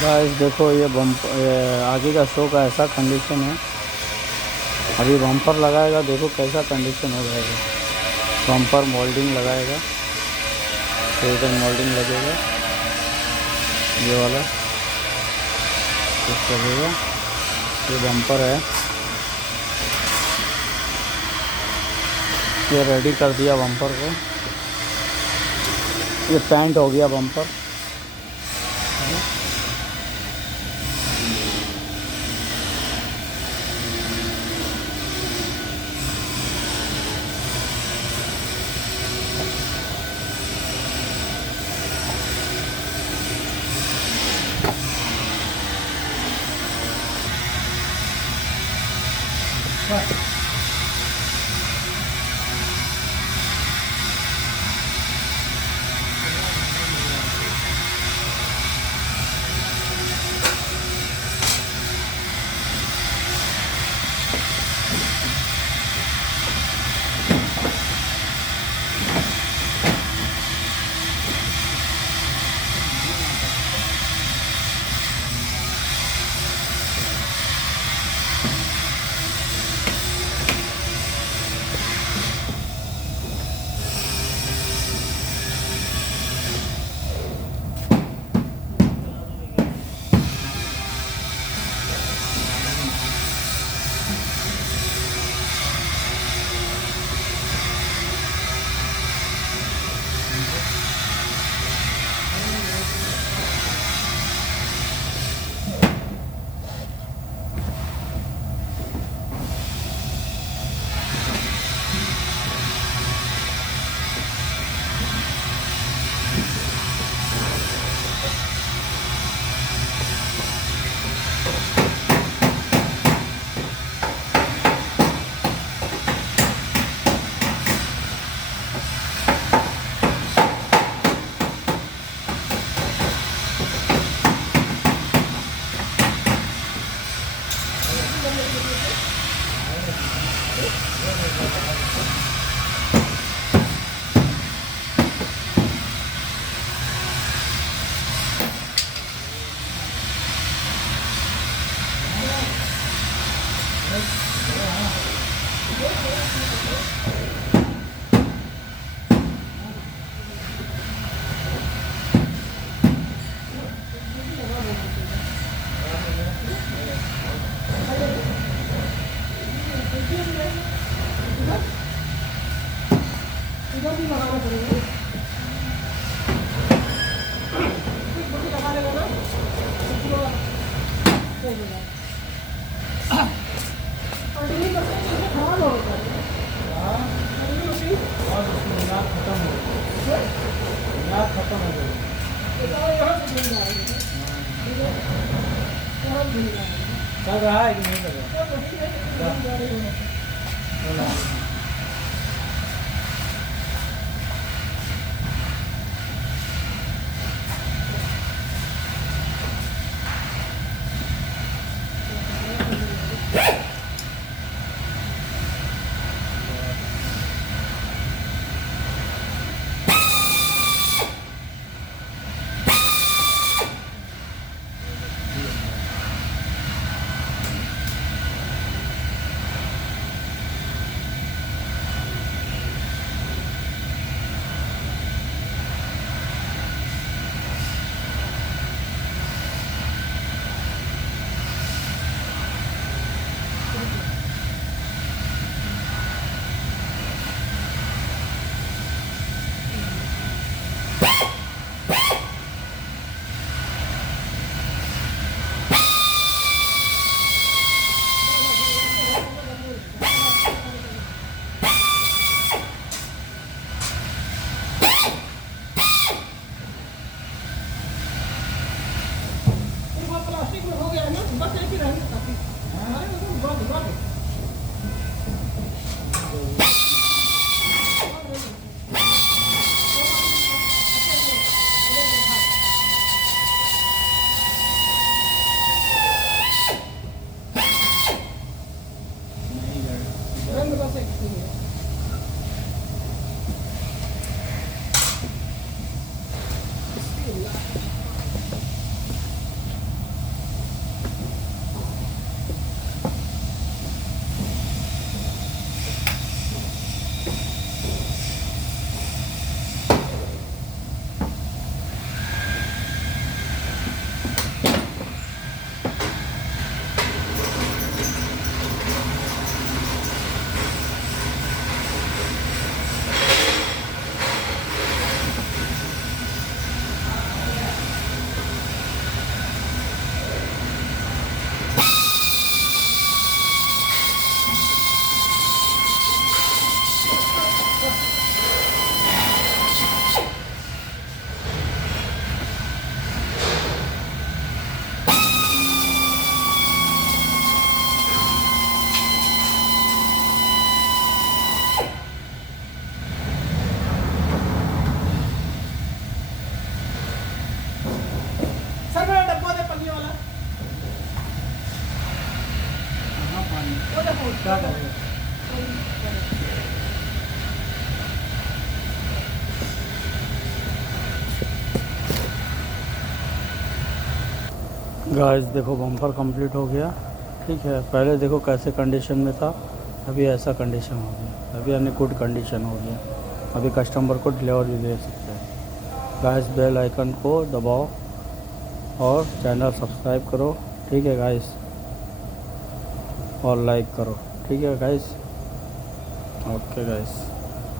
Guys देखो ये आगे का शो का ऐसा कंडीशन है। अभी बम्पर लगाएगा, देखो कैसा कंडीशन हो जाएगा। बम्पर मोल्डिंग लगाएगा तो इधर मोल्डिंग लगेगा, ये वाला कुछ लगेगा। ये बम्पर है, ये रेडी कर दिया बम्पर को। ये पेंट हो गया बम्पर। चल रहा है कि नहीं चल रहा? क्या करेंगे? गाइस देखो बम्पर कंप्लीट हो गया। ठीक है, पहले देखो कैसे कंडीशन में था, अभी ऐसा कंडीशन हो गया, अभी यानी गुड कंडीशन हो गया। अभी कस्टमर को डिलीवर भी दे सकते हैं। गाइस बेल आइकन को दबाओ और चैनल सब्सक्राइब करो। ठीक है गाइस, और लाइक करो। ठीक है गाइस, ओके गाइस।